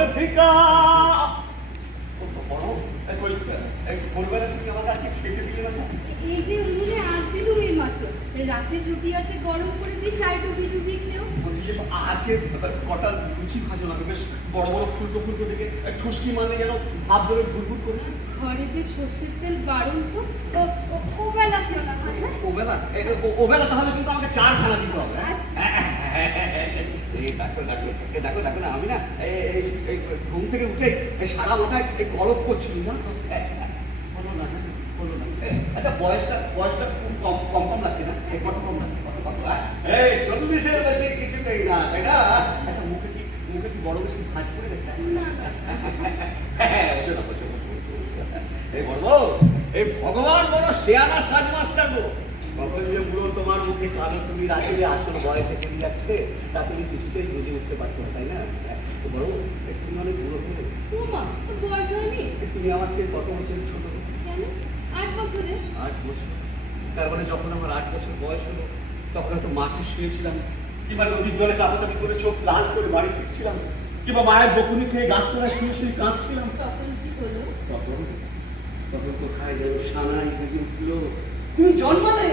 করে থিকা বড় ভোরবেলা তুমি আমার কাছে খেতে দিলে না? এই যে উনুনে আজ দিল এই মাত্র, রাতের রুটি আছে গরম করে দিই, চাই টুপি টুপি খেও। বলছি যে আজকে কটা লুচি ভাজো না, বেশ বড় বড় ফুলকো ফুলকো দেখে ঠুসকি মানে যেন ভাত ধরে ঘুরঘুর করে। ঘরে যে সর্ষের তেল বারণ তো ও বেলা খেও না। ও বেলা তাহলে কিন্তু আমাকে 4 খানা দিতে হবে। দেখো না আমি না এই ঘুম থেকে উঠে সারা মাথায় গরম করছিল না। বলো না। আচ্ছা বয়সটা কম লাগছে না? কত কম লাগছে? কত 40-এর বেশি কিছুতেই না, তাই না? আচ্ছা মুখে কি বড় বেশি ভাজ করে দেখতে? এই ভগবান বড় শেয়ানা সাজ মাস্টার গো। কখন যে পুরো তোমার মুখে কালো তুমি রাখলে আসল বয়সে চলে যাচ্ছে, তা তুমি কিছুতেই বুঝে উঠতে পারছো না, তাই না? বড় তুমি অনেক বুড়ো হলে। বয়স হয়নি? তুমি আমার চেয়ে কত বছর ছোট? কেন? 8 বছরে। 8 বছর? তার মানে যখন আমার 8 বছর বয়স হলো তখন হয়তো মাঠে শুয়েছিলাম, কিংবা নদীর জলে কাটাকাটি করে চোখ লাল করে বাড়ি ফিরছিলাম, কিংবা মায়ের বকুনি খেয়ে গাছতলায় শুয়ে কাঁদছিলাম। তখন কি হলো? তখন কোথায় যেন সানাই বেজে উঠলো, তুমি জন্মালে।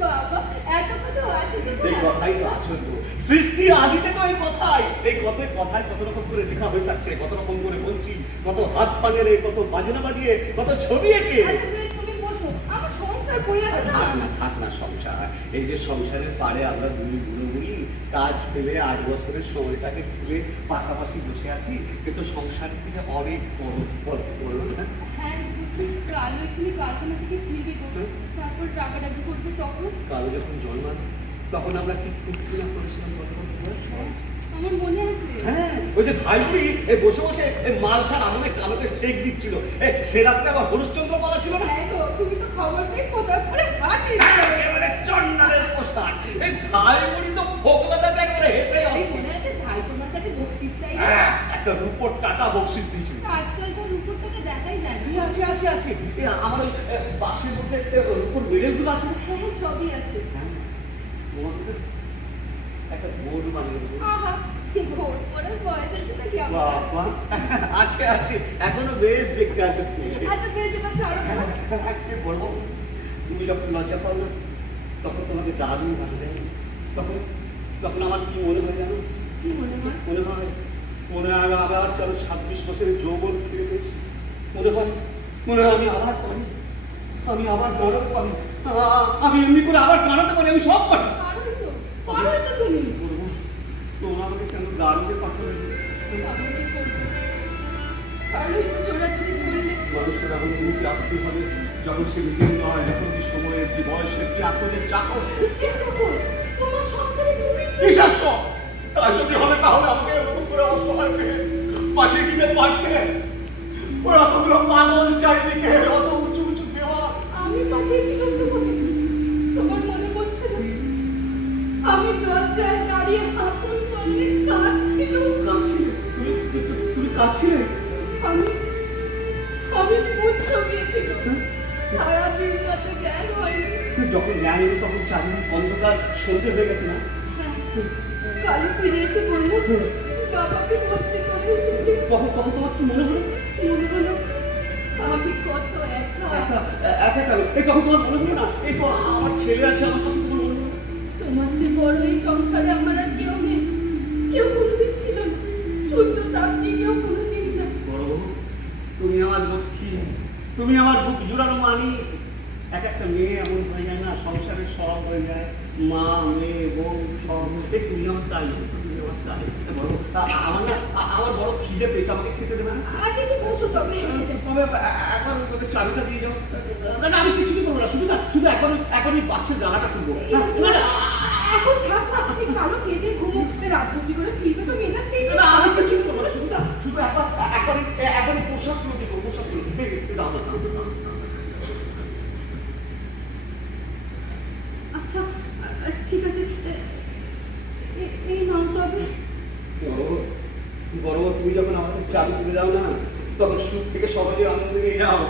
বাবা এত কথা আছে এই কথাই তো আসল। সৃষ্টির আদিতে তো এই কথাই, এই কথায় কত রকম করে লেখা হয়ে থাকছে, কত রকম করে বলছি, কত হাত পা নেড়ে, কত বাজনা বাজিয়ে, কত ছবি এঁকে। তুমি বসো, আমার সংসার পড়ে আছে না। থাক না সংসার। এই যে সংসারের পাড়ে আমরা বুড়ি কাজ ফেলে 8 বছরের সময়টাকে খুলে পাশাপাশি বসে আছি, কিন্তু সংসার থেকে অনেক বড় না। হ্যাঁ কালো এখানে কারখানা থেকে ফিরবে, তারপর ডাকাডাকি করবে। তখন কালো যখন জন্মালো তখন আমরা কি না করেছিলাম? আমার মনে আছে। হ্যাঁ, ওই যে ভাইপুরি বসে বসে মালসার আগুনে কালোকে ছেক দিচ্ছিল, সে রাত্রে আবার হরিশ্চন্দ্র পালা ছিল না? তুমি তো খবর পেয়ে পোশাক পরে হাঁচি চন্ডালের পোশাক। এই ভাইপুরি তো ফোকলাতে করে হেঁটে মনে আছে ভাই তোমার কাছে বকশিস চাই। একটা রূপোর টাকা বকশিস দিয়েছিল। আজকাল তো রূপোর টাকা দেখাই যায় না। আছে আমার বাসের মধ্যে রূপোর মেডেলগুলো আছে। হ্যাঁ সবই আছে। একটা বোর্ড বানিয়ে দেবো। আছে এখনো বেশ দেখতে আছে। বলবো তুমি যখন লজ্জা পাও না তখন তোমাকে দারুণ ভালো দেয়। তখন আমার কি মনে হয় জানো? মনে হয় আমি আবার 26 বছরের যৌবন ফিরে পেয়েছি। মনে হয় আমি আবার পারি, আমি আবার গানও পারি, আমি এমনি করে আবার গানাতে পারি, আমি সব পারি। তোমরা আমাকে কেন দারুণে পাঠাবে? মানুষের এখন মুখে আসতে হবে যখন সে নিজের নয়, যখন কি সময়ের কি বয়সের কি আত্মদের চাকর। কিসের সব? তাই যদি হবে তাহলে আমাকে এরকম করে অসহায় পেয়ে পাঠিয়ে দিতে পারতে। ওরা তোমরা পাগল চারিদিকে, অত উঁচু দেওয়া। আমি পাঠিয়েছিলাম তোমাকে, তোমার মনে পড়ছে না? আমি লজ্জায় দাঁড়িয়ে হাঁটুর সঙ্গে তুমি কাঁদছিলে? আমি পুচ্ছ গিয়েছিল। সারাদিন রাতে জ্ঞান হয়নি। যখন জ্ঞান এলো তখন চারিদিক অন্ধকার, সন্ধ্যে হয়ে গেছে না? কালী ফিরে এসে বললো বাবাকে ভর্তি করে এসেছি। তখন তোমার কি মনে হলো? আমি কত একা কালো। তখন তোমার মনে হলো না এই তো আমার ছেলে আছে, আমার কাছে তোমার মনে হলো? তোমার যে বড় এই সংসারে আমার আর কেউ নেই, কেউ কোনোদিন ছিল না। সূর্য চাঁদকে কেউ কোনোদিন না। বড় তুমি আমার লক্ষ্মী, তুমি আমার বুক জোড়ানো মানি। একটা মেয়ে এমন হয়ে যায় না, সংসারের সব হয়ে যায়, মা মেয়ে বউ সব। তুমি আমার তাই, তুমি আমার তাই। আমার বড় খিদে পেয়েছে, আমাকে খেতে দেবে না? আজকে কি বসো তবে একবার তোদের চাবিটা দিয়ে যাও। না আমি কিছু করবো না, শুধু এখন ওই বাসের জ্বালাটা খুলবো। এখন আপনি কালো খেতে ঘুমো, রাত ভর্তি করে ফিরবে তো মেজাজ নেই। না আমি কিছু করবো না, শুধু এখন পোশাকগুলো দিব, পোশাকগুলো দাও না। আচ্ছা ঠিক আছে, এই নাও তবে। বড় তুমি যখন আমাদের চাবি তুলে দাও না তখন সুখ থেকে সহজে আনন্দ নিয়ে যাও।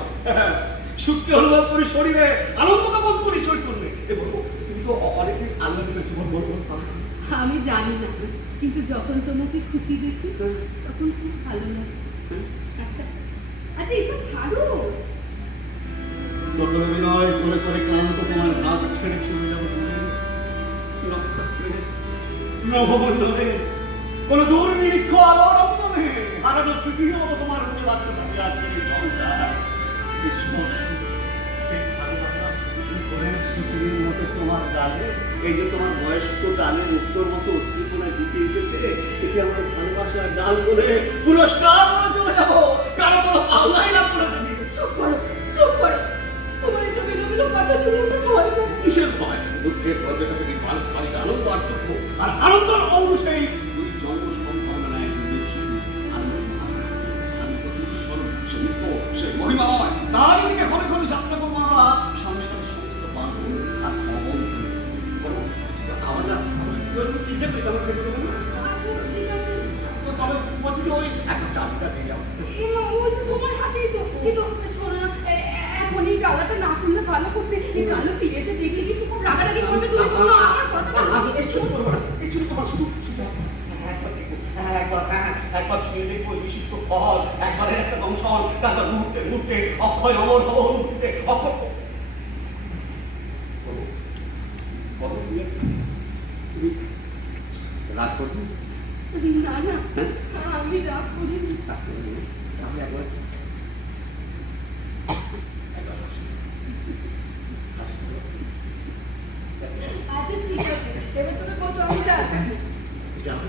সুখকে অনুভব করি শরীরে, আনন্দকে বোধ করি চৈতন্যে। বলবো তুমি তো অনেক আনন্দ পেয়েছো। বলবো আমি জানি না, কিন্তু যখন তোমাকে খুশি দেখি তখন খুব ভালো লাগে। আচ্ছা আচ্ছা, এটা ছাড়ো। কত বিনয় করে করে ক্লান্ত তোমার হাত ছেড়ে চলে যাবো নক্ষত্রে, নভমণ্ডলে, কোন দূর নিরীক্ষ আলোর অঙ্গনে হারানো স্মৃতির মতো তোমার মনে বাঁচতে থাকে আজকে এই সংসার। শিশিরের মতো তোমার গালে, এই যে তোমার বয়স্ক গালের উত্তর মতো অশ্রুকোনা জিতে এসেছে, একে আমার ভালোবাসার গাল বলে পুরস্কার করে চলে যাবো। কারো কোনো পাওনাই না করে যদি। চুপ করো, চুপ করো। তোমার এই চোখে লোকের কথা শুনে আমার ভয় করে। কিসের ভয়? দুঃখের গর্বেটা থেকে বাড়িতে আনন্দ আর দুঃখ, আর আনন্দের অঙ্গ সেই দুই জন্ম সম্ভাবনায় আমি তো ঈশ্বর, সে নিত্য, সে মহিমাময়, তারই দিকে ঘরে ঘরে যাত্রা করবো আমরা সংসারের সমস্ত বাঁধন আর অবন। আমার না খিদে পেয়েছে, আমার খেতে দেবে না? তবে বলছি যে ওই একটা চাপটা দিয়ে যাও। ওই তো তোমার হাতেই তো। কিন্তু শোনো না, এখন এই গালাটা না খুললে ভালো করতে। এই গালো ফিরেছে দেখলে কিন্তু খুব রাগারাগি করবে। তুমি শোনো আমার কথাটা। একবার ছুঁয়ে দেখবো নিষিদ্ধ ফল, একবারের একটা দংশন, তারপর মুহূর্তে মুহূর্তে অক্ষয় অমর হব, মুহূর্তে অক্ষয়। তুমি রাগ করবে না না, আমি রাগ করিনি। আমি একবার আচ্ছা ঠিক আছে, এবার তুমি কত আমি যাই। যাও।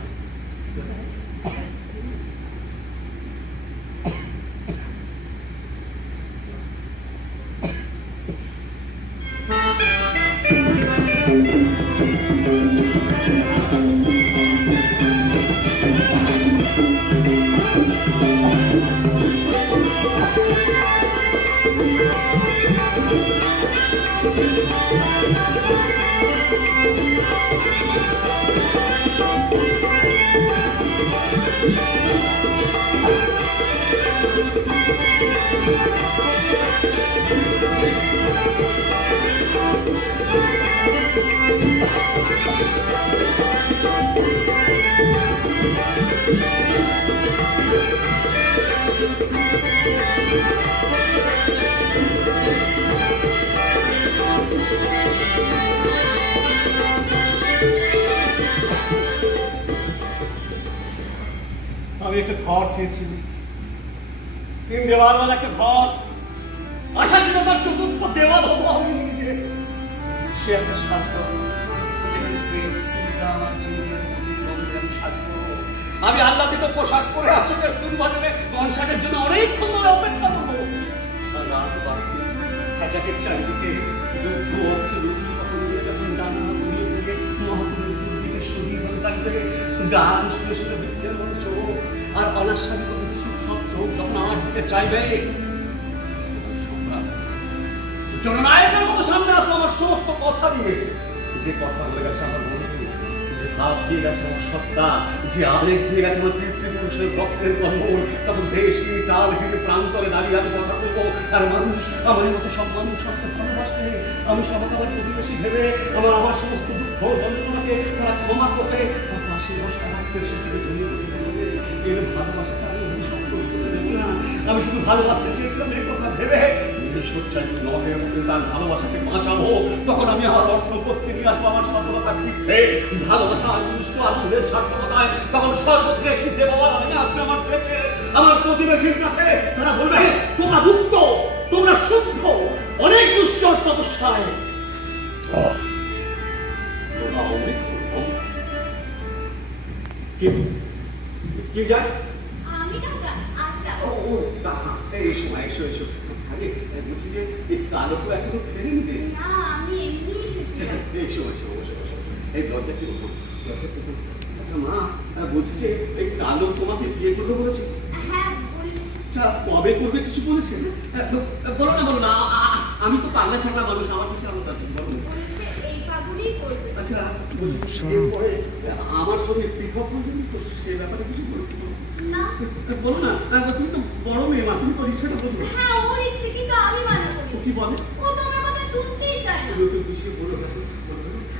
আমি একটা ঘর চেয়েছিলাম, 3 দেওয়াল একটা ঘর। আশা ছিল তার 4র্থ দেওয়াল হবো আমি নিজে। সে একটা স্বার্থ, যেখানে প্রেম স্ত্রীরা আমার জীবনের আমি থাকবো। আমি আহ্লাদিত পোশাক পরে আচকের সুর বাজারে কনসার্টের জন্য অনেকক্ষণ ধরে অপেক্ষা করবো। আর রাত বাকি হাজাকের চারিদিকে দুঃখ যখন ডানা উড়িয়ে উড়িয়ে মহাপুরের দিকে শহীদ হয়ে থাকবে, গান শুনে শুনে বৃদ্ধের মতো চোখ আর অনাস্বাদিত উৎসুক সব চোখ যখন আমার দিকে চাইবে, জননায়কের মতো সামনে আসলো আমার সমস্ত কথা নিয়ে। যে কথা বলে গেছে আমার মনে, যে ভাব দিয়ে গেছে আমার সত্তা, যে আবেগ দিয়ে গেছে আমার পিতৃপুরুষের রক্তের কর্ম, তখন দেশকে তাল থেকে প্রান্তরে দাঁড়িয়ে আমি কথা বলবো। আর মানুষ আমার মতো সব মানুষ আমাকে ভালোবাসবে। আমি সবাই আমার প্রতিবেশী ভেবে আমার সমস্ত দুঃখ যন্ত্রণাকে তারা ক্ষমা করে তার পাশে বসে আমাকে সেটিকে জড়িয়ে ধরে এর ভালোবাসাটা আমি অভিশপ্ত করতে দেবো না। আমি শুধু ভালোবাসতে চেয়েছিলাম এই কথা ভেবে তার ভালোবাসাকে বাঁচাবো। তখন আমি আমার অর্থপত্তি নিয়ে আসবো, আমার সফলতার তীর্থে ভালোবাসা নিষ্ঠ আনন্দের সার্থকতায়। তখন সর্বত্র একটি দেববার আমি আসবে আমার পেয়েছে আমার প্রতিবেশীর কাছে। তারা বলবে তোমরা মুক্ত, তোমরা শুদ্ধ, অনেক দুশ্চর তপস্যায় কে যায়? আমি কাকা আসলাম। ও কাকা, এই সময় এসো এসো। আরে বলছি যে এই কালো তো এখনো ফেরেনি রে। না, আমি এমনি এসেছিলাম। এসো এসো এসো এসো। এই দরজা কি বলবো? আচ্ছা মা, বলছি যে এই কালো তোমাকে বিয়ে করবে বলেছে? হ্যাঁ বলেছি। আচ্ছা কবে করবে কিছু বলেছে? বলো না বলো না, আমি তো পাল্লা ছাড়া মানুষ, আমার কিছু আলাদা বলো। বলেছে এই পাগুড়িই করবে। আচ্ছা এরপরে আমার সঙ্গে পৃথক হয়ে তো সে ব্যাপারে কিছু বলতে না বলো না। তুমি তো বড় মেয়ে মা, তুমি তোর ইচ্ছাটা বলবে। হ্যাঁ ওর ইচ্ছে, কিন্তু আমি মানা করি। কি বলে? ও তো আমার কথা শুনতেই চায় না। বলো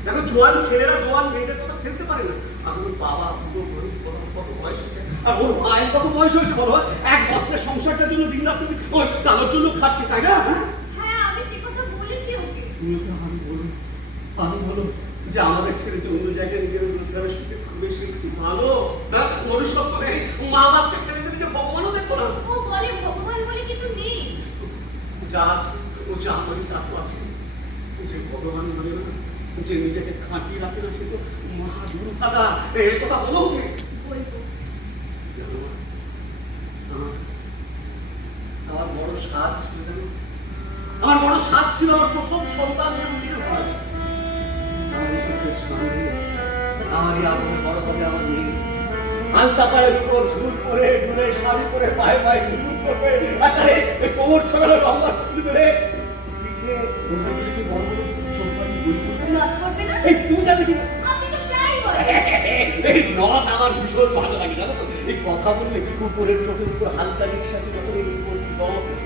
দেখো জোয়ান ছেলেরা জোয়ান মেয়েদের কথা ফেলতে পারে না। আর ওর বাবা পুরো বয়স কত বয়স হয়েছে, আর ওর মায়ের কত বয়স হয়েছে বলো। এক বস্ত্রের সংসারটার জন্য দিন রাত তুমি ওই কালোর জন্য খাচ্ছে, তাই না? হ্যাঁ আমি সে কথা বলেছি ওকে। তুমি তো আমি বলো যে আমাদের ছেলে যে অন্য জায়গায় নিজের রোজগারের সুখে থাকবে সে কি ভালো না? মনুষ্যত্ব নেই, মা বাপকে ছেড়ে দিলে যে ভগবানও দেখবো না। ও বলে ভগবান বলে কিছু নেই। যা আছে, ও যা বলি তা তো আছে। যে ভগবান বলে না, যে নিজেকে খাঁটিয়ে রাখে না, সে তো মহা দুর্ভাগা। এই কথা বলো ওকে। বলবো। জানো না, আমার বড় সাধ ছিল জানো? আমার বড় সাধ ছিল আমার প্রথম সন্তানের বিয়ে হয়। আমার এই চোখের সামনে আমারই আদর বড় হবে আমার মেয়ে। আলতা পায়ের উপর ঝুল পরে ডুলে শাড়ি পরে পায়ে পায়ে ঘুরঘুর করবে, একেবারে কোমর ছড়ানো লম্বা চুল বেড়ে পিঠে কি বড় বড় সম্পানি বই পড়বে না? করবে না? এই তুমি জানো কি? আপনি তো প্রায় বলেন। এই নরক আমার ভীষণ ভালো লাগে জানো তো। এই কথা বললে উপরের চোখের উপর হালকা নিঃশ্বাসে যখন এই উপর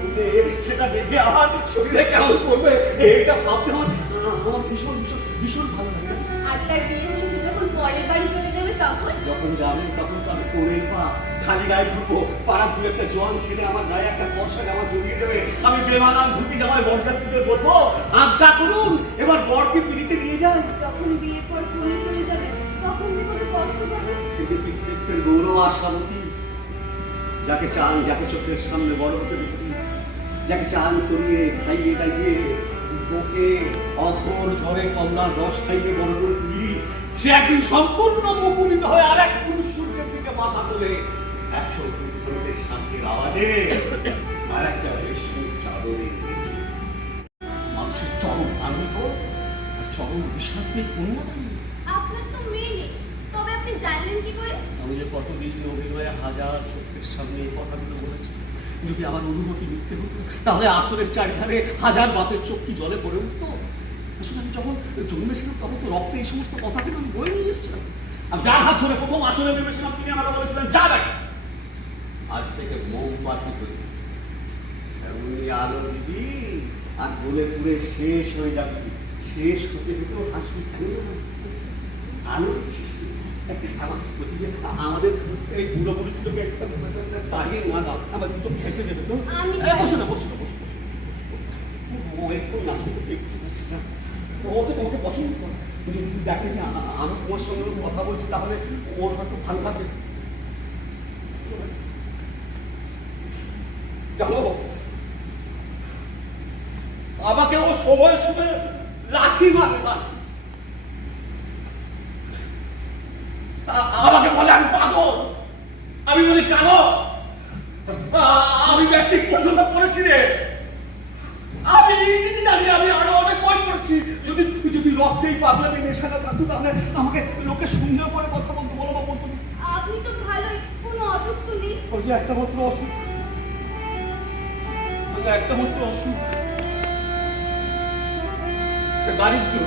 উঠে সেটা দেখে আমার শরীরে কেমন করবে এইটা ভাবতে আমার ভীষণ ভীষণ ভীষণ ভালো লাগে। আর তার বিয়ে হলে সে যখন পরের বাড়ি চলে যাবে তখন? যখন যাবেন তখন তো আমি কোণের পা খালি গায়ে ঢুকবো, পাড়ার দু একটা জোয়ান ছেলে আমার গায়ে একটা বর্ষা জামা জড়িয়ে দেবে, আমি বেমানান ধুতি জামায় বরযাত্রীদের বলবো আজ্ঞা করুন এবার বরকে পিড়িতে নিয়ে যান। যখন বিয়ের পর চলে চলে যাবে তখন যে কত কষ্ট পাবে। সে যে পিতৃত্বের গৌরব আশাবতী, যাকে চান যাকে চোখের সামনে বড় হতে দেখি, যাকে চান করিয়ে খাইয়ে দাইয়ে বুকে অঘোর ঝড়ে কমলার রস খাইয়ে বড় করে তুলি, সে একদিন সম্পূর্ণ মুকুলিত হয়ে আর এক পুরুষ সূর্যের দিকে মাথা তোলে, 100 শান্তির আওয়াজে আর একটা রেশমি চাদরে দিয়েছে। মানুষের চরম আনন্দ আর চরম বিষাদের পূর্ণতা। আপনার তো মেয়ে নেই, তবে আপনি জানলেন কি করে? আমি যে কতদিন অভিনয়ে হাজার চোখের সামনে এই কথাগুলো বলেছি, যদি আমার অনুভূতি মিথ্যে হতো তাহলে আসলের চারিধারে হাজার বাপের চোখ কি জলে পড়ে উঠতো। আসলে আমি যখন জন্মেছিলাম তখন তো রক্তে এই সমস্ত কথাগুলো আমি বয়ে নিয়ে এসেছিলাম। আমি যার হাত ধরে প্রথম আসলে নেমেছিলাম তিনি আমাকে বলেছিলেন যা দেখ আজ থেকে মোমবাতি তৈরি এমনি আলো দিবি আর বলে পুরে শেষ হয়ে যাবে। শেষ হতে হতেও হাসি কেন আলো দিচ্ছিস বলছি যে আমাদের এই বুড়ো বুড়িগুলোকে তাড়িয়ে না দাও, আমার দুটো খেতে দেবে তো? আমি বসে না বসে না বসে ও একটু না ও তো তোমাকে পছন্দ করে, যদি দেখে যে আমি তোমার সঙ্গে কথা বলছি তাহলে ওর হয়তো ভালো লাগবে। জানো আমাকে ও সময় সময় লাঠি মারে আমাকে বলে আমি পাগল, আমি বলি কালো, আমি ব্যক্তি পছন্দ করেছি রে, আমি জানি আমি আরো অনেক বই পড়েছি। যদি যদি রক্তেই পাগলামি নেশাটা থাকতো তাহলে আমাকে লোকে সুন্দর করে কথা বলতে বলো বা বলতো। আপনি তো ভালোই, কোনো অসুখ তো নেই। ওই যে একটা মাত্র অসুখ, একটা মাত্র অসুখ, সে দারিদ্র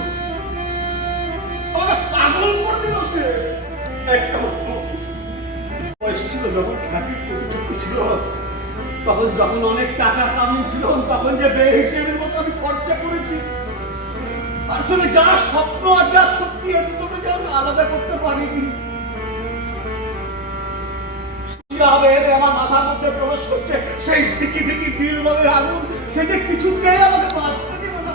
আমাকে পাগল করে দিল। সে একটা মাত্র বয়স ছিল যখন খ্যাতি প্রতিপত্তি ছিল, তখন যখন অনেক টাকা কামিয়েছিল তখন যে বে হিসেবের মতো আমি খরচা করেছি। আসলে যা স্বপ্ন আর যা সত্যি এ দুটোকে যে আমি আলাদা করতে পারিনি। আমার মাথার মধ্যে প্রবেশ করছে সেই ধিকি ধিকি বিল রঙের আগুন, সে যে কিছুতেই আমাকে বাঁচতে দেবে না।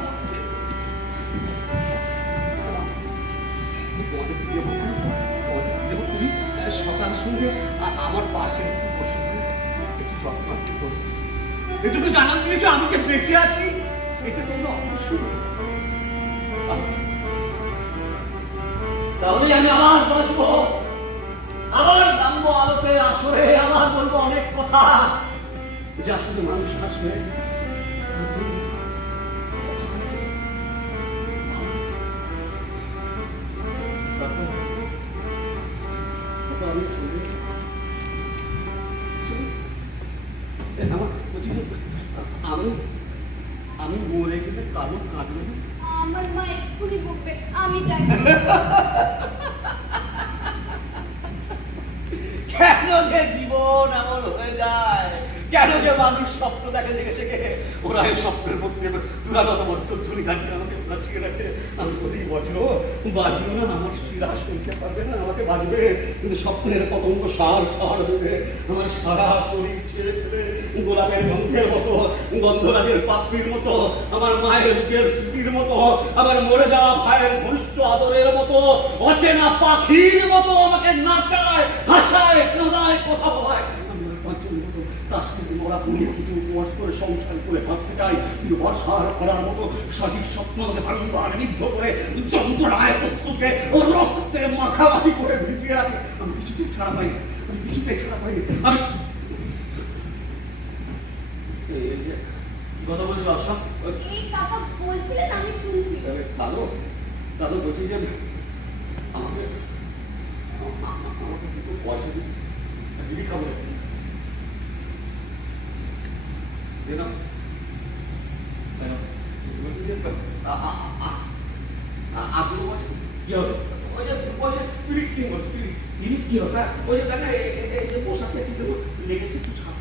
তুমি সকাল সঙ্গে আমার পাশে বসে একটু যত্ন করো, এটুকু জানান দিয়েছো আমি যে বেঁচে আছি, এতে তোমরা অবশ্যই তাহলে আমি আবার বাঁচবো, আবার নামবো আলোতে আসরে, আবার বলবো অনেক কথা, যে আসলে মানুষ হাসবে। আমি চলে আমি মরে গেলে কালো কাঁদবে না? আমার মা এক্ষুনি বকবে, আমি জানি। কেন যে জীবন এমন হয়ে যায় কেন যে মানুষ স্বপ্ন দেখে জেগে জেগে, ওরা এই স্বপ্নের মধ্যে দুরাগত বর্তনী জানি আমাকে বাঁচিয়ে রাখে। আমি বলি বজ্র বাজিও না, আমার শিরা সইতে পারবে না, আমাকে বাজবে, কিন্তু স্বপ্নের পতঙ্গ সার ছাড় দেবে, আমার সারা শরীর ছেড়ে ফেলে গোলাপের গন্ধের মতো, গন্ধরাজের পাত্রীর মতো, আমার মায়ের বুকের স্মৃতির মতো, আমার মরে যাওয়া ভাইয়ের ঘনিষ্ঠ আদরের মতো, অচেনা পাখির মতো আমাকে নাচায়, হাসায়, কাঁদায়, কথা বলায়। আমি ওই পাঁচজন মতো তার সাথে মরা পুড়িয়ে কিছু উপবাস করে সংসার করে ভাবতে চাই, কিন্তু বর্ষার খরার মতো সজীব স্বপ্ন আমাকে বারংবার বিদ্ধ করে যন্ত্রণায় বস্তুকে ও রক্তে মাখামাখি করে ভিজিয়ে রাখে। আমি কিছুতেই ছাড়া পাই, আমি কিছুতেই ছাড়া পাই। আমি কথা বলছো আশা? এই কাকা বলছিলেন, আমি শুনছি। কালো কালো বলছি যে আমাকে আমাকে দুটো পয়সা দিবি খাবো না, বলছি যে আপনি পয়সা কি হবে? ওই যে পয়সা স্পিরিট কিনবো, স্পিরিট ইউনিট কি হবে? ওই যে দেখেন এই যে পোশাকটা একটু দেবো লেগেছে একটু ছাপ।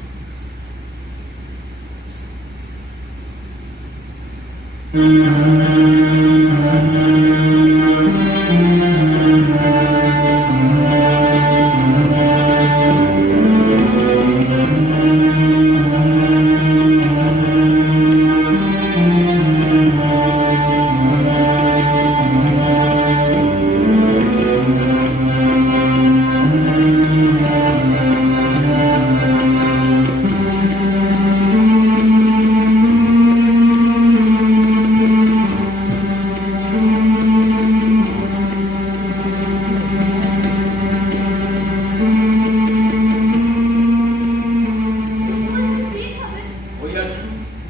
ফ্রি হবে। ওই আর কি,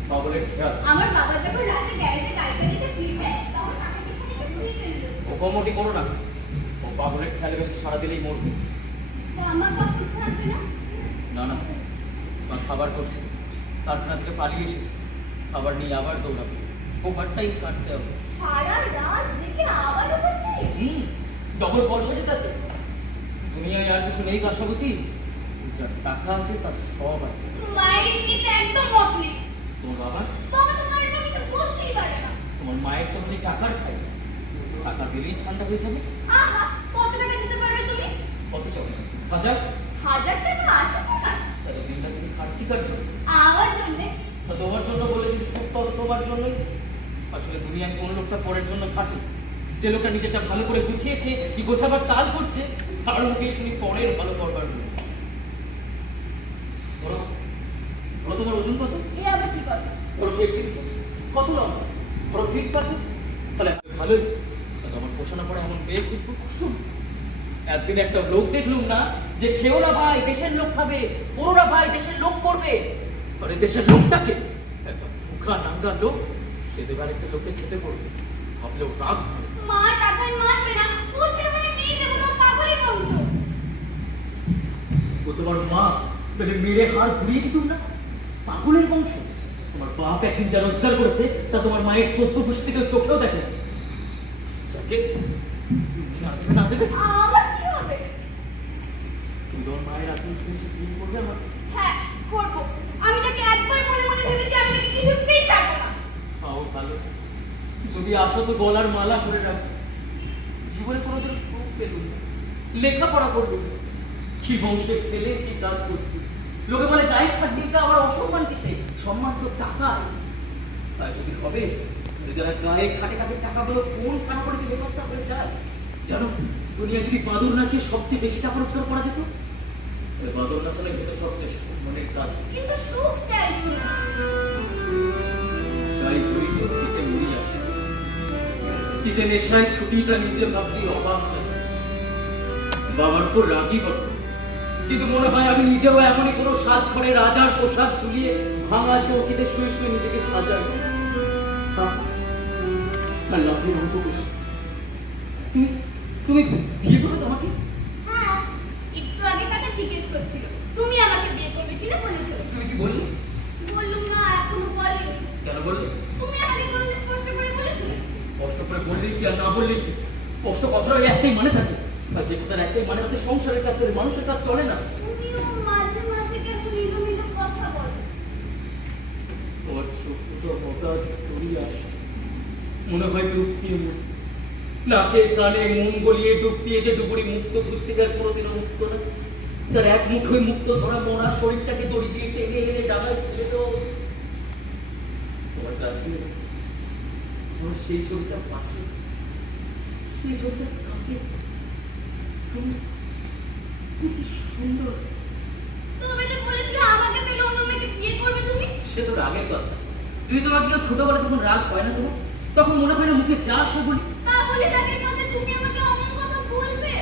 সকলের খেয়াল। আমার বাবা যখন রাতে গ্যারেজে গাড়ি চালিয়ে ফিরবে, তখন তাকে কিছু কিছু ফ্রি কিনবে। ও কমটি করো না, ও পাগলের খেয়ালে বেশি সারা দিলেই মরবে। তো আমার কাছে ইচ্ছা হবে না। না না, তোমার খাবার করছে, কারখানা থেকে পালিয়ে এসেছে, খাবার নিয়ে আবার দৌড়াবে, ওভার টাইম কাটতে হবে। সারা রাত জেগে আবারও করতে। ডবল পয়সা যেটাতে দুনিয়ায় আর কিছু নেই কাশাবতী, যার টাকা আছে তার সব আছে। মায়ের এমনিতে একদম মতলি। তোমার বাবা, বাবা তো মায়ের উপর কিছু বলতেই পারে না। তোমার মায়ের তো খালি টাকার খাই, টাকা দিলেই ঠান্ডা হয়ে যাবে। আহা, কত টাকা দিতে পারবে তুমি? কত চাও? 1000? 1000 টাকা আছে তোমার? তাহলে দিনটা তুমি খাচ্ছি কার জন্য? আমার জন্যে। তা তোমার জন্য বলে যদি সত্য হতো তোমার জন্যই। আসলে দুনিয়ায় কোন লোকটা পরের জন্য খাটে, যে লোকটা নিজেটা ভালো করে গুছিয়েছে, কি গোছাবার তাল করছে, তার মুখে শুনি পরের ভালো করবার জন্য। বলো, বলো তোমার ওজন কত? এ আবার কি কথা? বড় 31। কত লম্বা? বড় ফিট পাচ্ছে, তাহলে ভালোই। তাহলে আমার পোষানো পড়া এমন বেগ খুঁজবো কুসুম। একদিন একটা লোক দেখলুম না যে খেও না ভাই, দেশের লোক খাবে, পড়ো না ভাই, দেশের লোক পড়বে। আরে দেশের লোকটাকে একটা ভুখা নাঙ্গা লোক সে দেবার একটা লোককে খেতে পড়বে, ভাবলেও রাগ হয়। মা টাকায় মানবে না। বলছিল মানে মেয়ে দেবো না, পাগলের বংশ। ও তোমার মা, তাহলে মেরে হাড় ঘুরিয়ে দিতুম না? পাগলের বংশ। তোমার বাপ একদিন যা রোজগার করেছে তা তোমার মায়ের 14 পুষ্টি থেকে চোখেও দেখে না। যাকে না দেবে, আমার কি হবে? তুমি তোমার মায়ের আসল শুনছি কি করবে আমার? হ্যাঁ, করব। আমি তাকে একবার মনে মনে ভেবেছি, আমি তাকে কিছুতেই ছাড়বো না। তাও ভালো, যদি আসো তো গলার মালা করে রাখো। জীবনে কোনোদিন সুখ পেলুম না, লেখাপড়া করলুম না। কি বংশের ছেলে, কি কাজ করছে, লোকে বলে গায়ে খাটনিটা আবার অসম্মান কিসে? সম্মান তো টাকায়। তাই যদি হবে, যারা গায়ে খাটে তাদের টাকাগুলো কোন স্থান করে বেকারটা হয়ে যায়। জানো, দুনিয়া যদি বাদুর নাচে সবচেয়ে বেশি টাকা রোজগার করা যেত, তাহলে বাদুর নাচালে ভেতর সবচেয়ে মনের কাজ। কিন্তু সুখ চাই না। চাই করি তো পিঠে মুড়ি আছে, কি যে নেশায় ছুটিটা নিজে ভাবছি অবাক লাগে। বাবার উপর রাগি হতো, কিন্তু মনে হয় আমি নিজেও এমনই কোনো সাজ করে রাজার পোশাক ঝুলিয়ে ভাঙা চৌকিতে শুয়ে শুয়ে নিজেকে সাজাই। তুমি বিয়ে করো তোমাকে? হ্যাঁ, একটু আগে তাকে জিজ্ঞেস করছিল তুমি আমাকে বিয়ে করবে কিনা বলেছিল। তুমি কি বললে? বললুম না, এখনো বলেনি। কেন বললে? তুমি আমাকে কোনোদিন স্পষ্ট করে বলেছিলে? কষ্ট করে বললেই কি আর না বললেই কি? স্পষ্ট কথার ওই একটাই মানে থাকে, আর যে কথার একটাই মানে তাতে সংসারের কাজ চলে, মানুষের কাজ চলে না। তুমিও মাঝে মাঝে কেমন নিলো নিলো কথা বলো। আমার চোখ দুটো হঠাৎ করিয়ে আসে, মনে হয় ডুব দিয়ে মরি। নাকে কানে মন গলিয়ে ডুব দিয়ে যে ডুবুরি মুক্ত খুঁজতে যার কোনোদিনও মুক্ত না, তার এক মুঠোয় মুক্ত ধরা মরা শরীরটাকে দড়ি দিয়ে টেনে এনে ডাঙায় তুলে দেওয়া হলো। তোমার কাছে আমার সেই ছবিটা পাখি, সেই ছবিটা কাকে, তুমি কি সুন্দর। তুমি যে বলেছিলে আমাকে পেলে অন্য মেয়েকে বিয়ে করবে তুমি। সে তোর আগের কথা। তুই তোমার কেউ ছোটবেলা তখন রাগ হয় না তোমার, তখন মনে হয় না মুখে যা আসে বলি। তা বলে রাগের মাঝে তুমি আমাকে অমন কথা বলবে?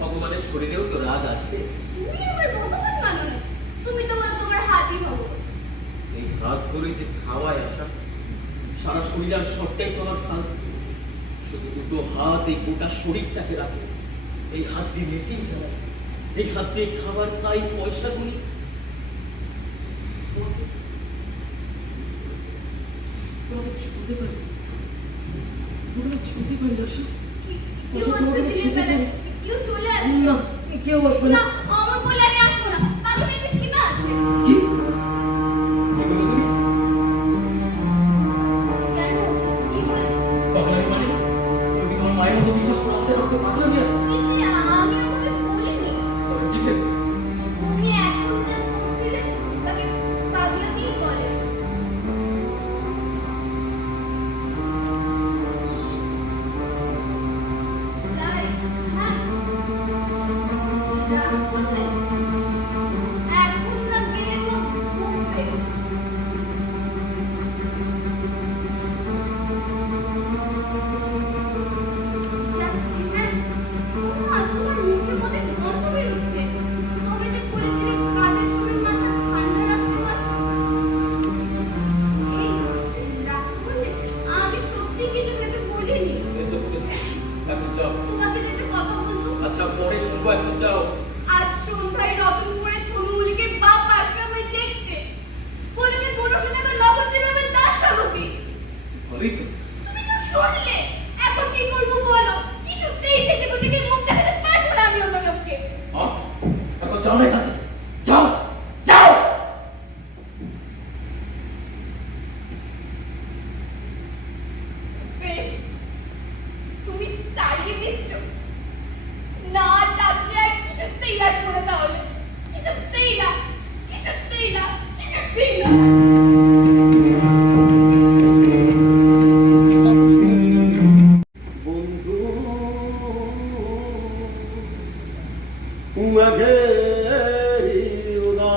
ভগবানের শরীরেও তো রাগ আছে। তুমি আবার ভগবান মানো না। তুমি তো বলো তোমার হাতই ভগবান। এই হাত ধরে যে খাওয়ায় আসা, সারা শরীর আর সবটাই তোমার হাত। শুধু দুটো হাত এই গোটা শরীরটাকে রাখে। এই হাত দিয়ে মেশিন চালায়, এই হাত দিয়ে খাবার খাই, পয়সা গুনি। তোমাকে ছুঁতে পারি, তোমাকে ছুঁতে পারি দর্শী। কেউ হচ্ছে দিনের বেলায় কেউ চলে আসবে না, কেউ আসবে না। না। আমার বলে আমি আসবো না। পাগল একটা সীমা আছে। কি? কি বলে তুমি? কেন? কি বলেছি? পাগলামি মানে? তুমি তোমার মায়ের মতো বিশ্বাস করো আমাদের রক্তে পাগলামি আছে? ছি, ছি, আমি ওকে বলিনি। তবে কি ভেবে? তুমি এখন যা বলছিলে তাকে পাগলামিই বলে। যাই, হ্যাঁ। রাগ করলে এখন না গেলে তো ঘুমবে। যাচ্ছি, হ্যাঁ। ওমা, তোমার মুখের মধ্যে গন্ধ বেরোচ্ছে। তবে যে বলেছিলে কাজের সময় মাথা ঠান্ডা রাখতে হয়। এই, রাগ করলে? আমি সত্যি কিছু ভেবে বলিনি। এই তো বুঝেছি। এখন যাও। তোমাকে যে একটা কথা বলবো। আচ্ছা পরে শুনবো, এখন যাও। আজ সন্ধ্যায় রতনপুরে ছোট মল্লিকের বাপ আসবে আমায় দেখতে। বলেছে 1500 টাকা নগদ দেবে, আমি তা চাবো কি? ভালোই তো। তুমি তো শুনলে। এখন কি করবো বলো? কিছুতেই সেজে গুজে মুখ দেখাতে পারবো না আমি অন্য লোককে। হ্যাঁ? এখন যাও না এখান থেকে। যাও, যাও। বেশ, তুমি তাড়িয়ে দিচ্ছ। না ডাকলে আর কিছুতেই আসবো না তাহলে। কিছুতেই না, কিছুতেই না, কিছুতেই না। বন্ধু উমাগেরি উদা